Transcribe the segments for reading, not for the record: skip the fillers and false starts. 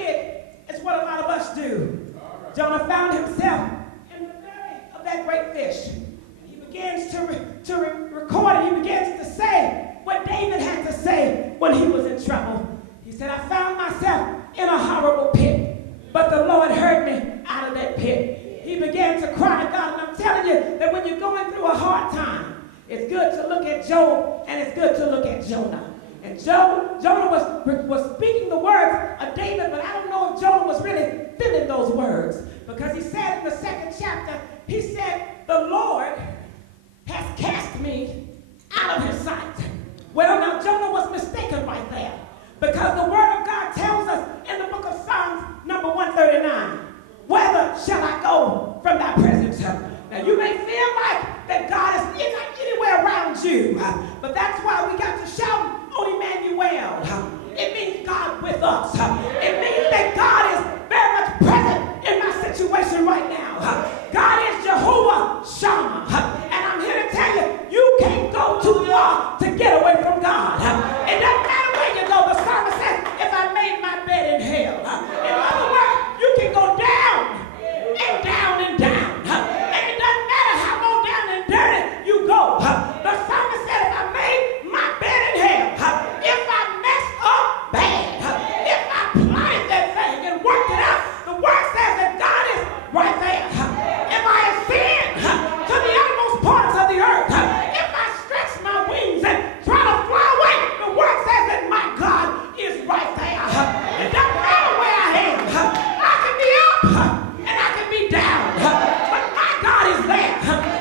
did is what a lot of us do. Jonah found himself in the belly of that great fish. And he begins to record it. He begins to say what David had to say when he was in trouble. He said, I found myself in a horrible pit, but the Lord heard me out of that pit. He began to cry to God. And I'm telling you that when you're going through a hard time, it's good to look at Job and it's good to look at Jonah. And Jonah was speaking the words of David, but I don't know if Jonah was really feeling those words. Because he said in the 2nd chapter, he said, the Lord has cast me out of his sight. Well, now Jonah was mistaken right there. Because the word of God tells us in the book of Psalms, number 139, whither shall I go from thy presence? Now you may feel like that God is not anywhere around you, but that's why we got to shout, oh Emmanuel. It means God with us. It means that God is very much present in my situation right now. God is Jehovah Shammah. And I'm here to tell you, you can't go too far to get away from God. It doesn't matter where you go. The psalmist says, if I made my bed in hell. In other words, you can go down and down and down. And it doesn't matter how low down and dirty you go. The psalmist said, if I made my bed in hell, if I messed up bad, if I plotted that thing and worked it out, the word says that God is right there. If I have sinned to the utmost parts of the earth, if I stretch my wings and try to fly away, the word says that my God is right there. It doesn't matter where I am. I can be up and I can be down, but my God is there.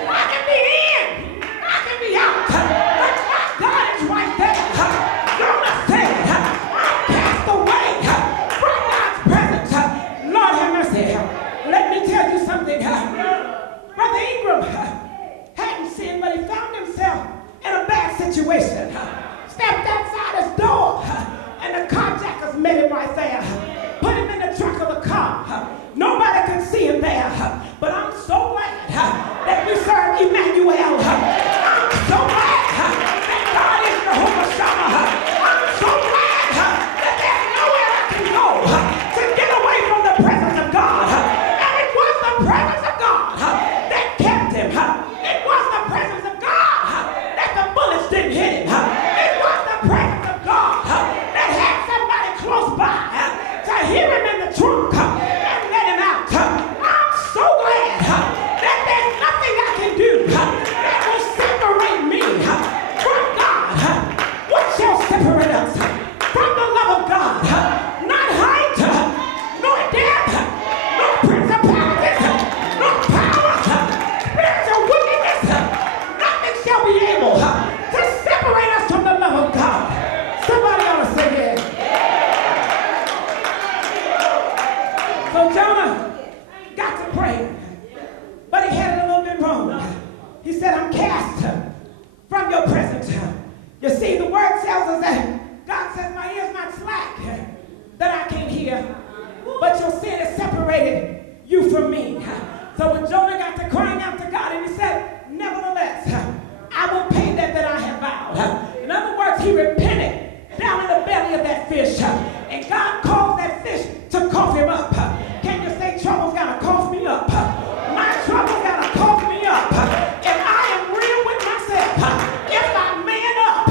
I can be in, I can be out, but my God is right there. Jonah said, I'm cast away from God's presence. Lord have mercy. Let me tell you something. Brother Ingram hadn't sinned, but he found himself in a bad situation. Stepped outside his door, and the carjackers met him right there. Put him in the trunk of the car. Nobody could see him there. But I'm so glad that we serve Emmanuel. I'm so glad that God is Jehovah Shammah. I'm so glad that there's nowhere I can go to get away from the presence of God. And it was the presence of God that kept him. It was the presence of God that the bullets didn't hit him. It was the presence of God that had somebody close by to hear him in the trunk and let him out. I'm so glad that there's nothing I can do that will separate me from God. What shall separate us from the love of God? Not height, nor depth, nor principalities, nor powers, spiritual wickedness. Nothing shall be able to separate us from the love of God. Somebody ought to say that. So Jonah got to pray, but he had it a little bit wrong. He said, I'm cast from your presence. You see, the word tells us that God says, my ear's not slack, that I can't hear, but your sin has separated you from me. So when Jonah got to crying out to God, and he said, nevertheless, I will pay that I have vowed. In other words, he repented down in the belly of that fish, and God caused that fish to cough him up. Can you say, trouble's got to cough me up? My trouble's got to cough me up. If I am real with myself, if I man up,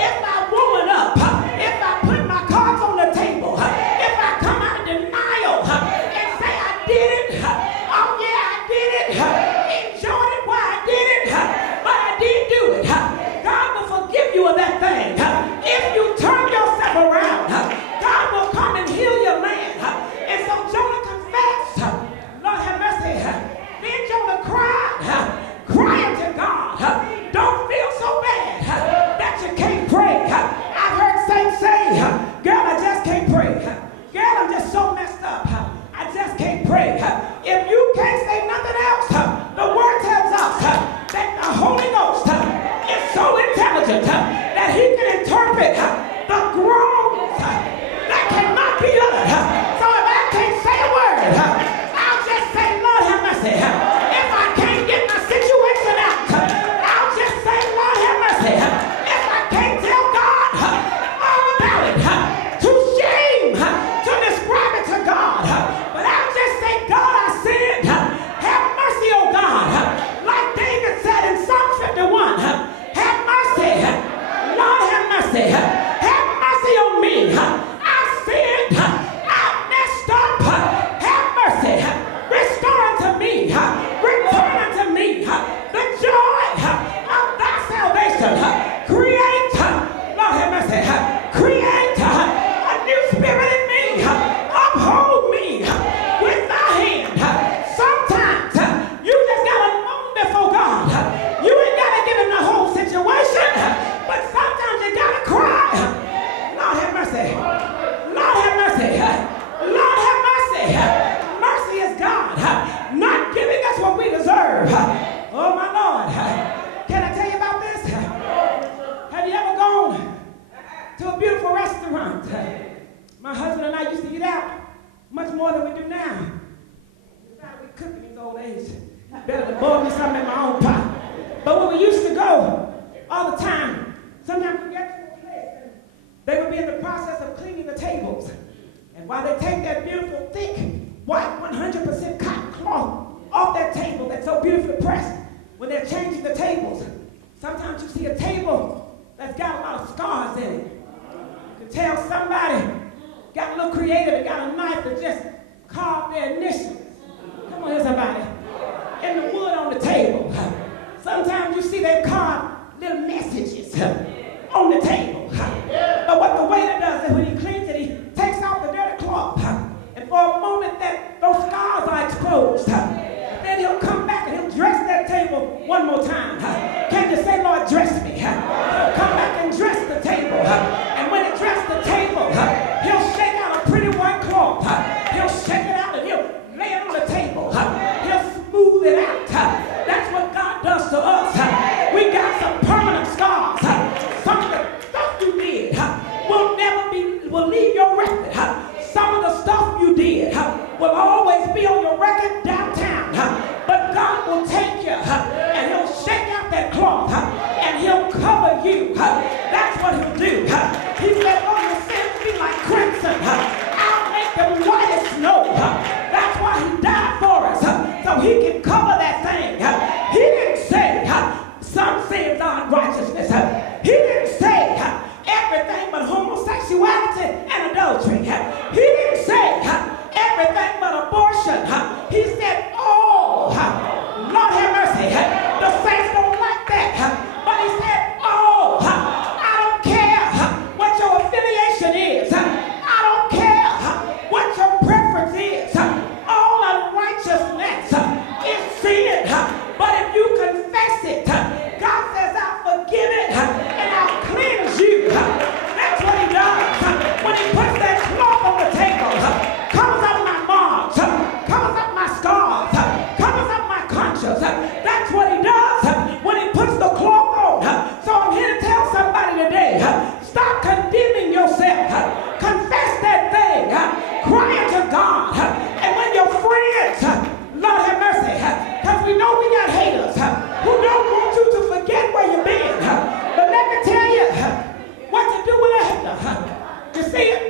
if I woman up, if I put my cards on the table, if I come out of denial and say I did it, oh yeah, I did it, enjoyed it while I did it, but I didn't do it. God will forgive you of that thing. If you turn yourself around, God will come and heal your land. And so Jonah confessed. Lord have mercy. Then Jonah crying to God. Don't feel so bad that you can't pray. I've heard saints say, girl, I just can't pray. Girl, I'm just so messed up. I just can't pray. If you can't say nothing else, the word tells us that the Holy Ghost is so intelligent that he can interpret the groans that cannot be uttered. So if I can't say a word, I'll just say, Lord have mercy. If I can't get my situation out, I'll just say, Lord have mercy. If I can't tell God all about it, too shame to describe it to I used to eat out much more than we do now. We cook in these old age. Better to boil me something in my own pot. But when we used to go all the time, sometimes we get to a place and they would be in the process of cleaning the tables. And while they take that beautiful, thick, white, 100% cotton cloth off that table that's so beautifully pressed, when they're changing the tables, sometimes you see a table that's got a lot of scars in it. You can tell somebody got a little creative and got a knife that just carved their initials. Come on here, somebody. In the wood on the table. Sometimes you see they carve little messages on the table. But what the waiter does is when he cleans it, he takes off the dirty cloth. And for a moment that those scars are exposed. Then he'll come back and he'll dress that table one more time. Can you say, Lord, dress me? He'll come back and dress the table. And when he dresses the table, he'll shake out a pretty white cloth. He'll shake it out and he'll lay it on the table. He'll smooth it out. That's what God does to us. We got some permanent scars. Some of the stuff you did will leave your record. Some of the stuff you did will always be on your record downtown. But God will take you and he'll shake out that cloth and he'll cover you. That's what he'll do. He said, oh, your sins be like crimson. I'll make them white as snow. That's why he died for us, so he can cover that thing. He didn't say some sins are unrighteousness. He didn't say everything but homosexuality and adultery. He didn't say everything but abortion. He said, oh, Lord have mercy. The saints don't like that. But he said, oh, I don't care what your affiliation is. I don't care what your preference is. All unrighteousness is sin. But if you confess it, God says, I'll forgive it and I'll cleanse you. That's what he does. When he puts that cloth on the table, covers up my marks, covers up my scars, covers up my conscience. That's what he does when he puts the cloth on. So I'm here to tell somebody today, stop condemning yourself. Confess that thing. Cry unto God. And when your friends, Lord have mercy, because we know we got haters who don't want you to forget where you've been. But let me tell you what to do with a hater. You see it?